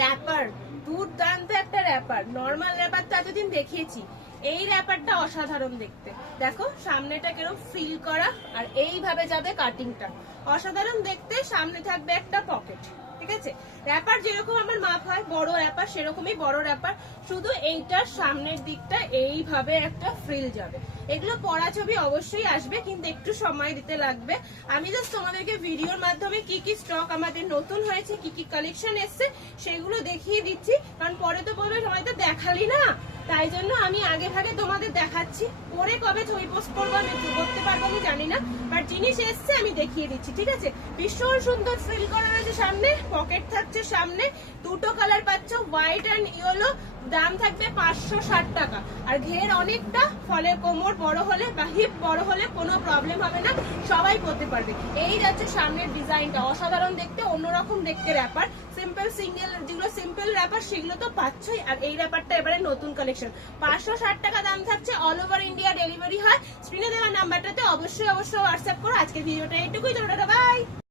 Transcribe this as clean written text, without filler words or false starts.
Wrapper দুর্দান্ত একটা wrapper. Normal wrapper তো এতদিন দেখিয়েছি, এই র্যাপারটা অসাধারণ দেখতে। দেখো সামনেটা কিরকম ফিল করা, আর এইভাবে যাবে কাটিংটা, অসাধারণ দেখতে। সামনে থাকবে একটা পকেট, ঠিক আছে। র্যাপার যেরকম আমার মাপ হয় বড় র্যাপার, সেরকমই বড় র্যাপার, শুধু এইটার সামনের দিকটা এইভাবে একটা ফ্রিল যাবে। এগুলো পরা ছবি অবশ্যই আসবে, কিন্তু একটু সময় দিতে লাগবে। আমি জাস্ট তোমাদেরকে ভিডিওর মাধ্যমে কি কি স্টক আমাদের নতুন হয়েছে, কি কি কালেকশন এসছে সেগুলো দেখিয়ে দিচ্ছি, কারণ পরে তো বলবে সবাই তো দেখালি না, তাই জন্য আমি আগে ভাগে তোমাদের দেখাচ্ছি। পরে কবে ছবি পোস্ট করবো আমি করতে পারবো আমি জানি না, বাট জিনিস এসছে আমি দেখিয়ে দিচ্ছি, ঠিক আছে। ভীষণ সুন্দর ফ্রিল করা রয়েছে, সামনে পকেট থাকছে, সামনে দুটো কালার পাচ্ছ, হোয়াইট অ্যান্ড ইয়েলো। দাম থাকবে 560 টাকা। আর ঘের অনেকটা, ফলে কোমর বড় হলে বা হিপ বড় হলে কোনো প্রবলেম হবে না, সবাই পরতে পারবে। এই যাচ্ছে সামনের ডিজাইনটা, অসাধারণ দেখতে, অন্যরকম দেখতে র্যাপার। সিম্পল সিঙ্গেল যেগুলো সিম্পল র্যাপার সেগুলো তো পাচ্ছই, আর এই র্যাপারটা এবারে নতুন কালেকশন। 560 টাকা দাম থাকছে, অল ওভার ইন্ডিয়া ডেলিভারি হয়। স্ক্রিনে দেওয়া নাম্বারটাতে অবশ্যই হোয়াটসঅ্যাপ করো। আজকের ভিডিওটা এইটুকুই, টাটা বাই।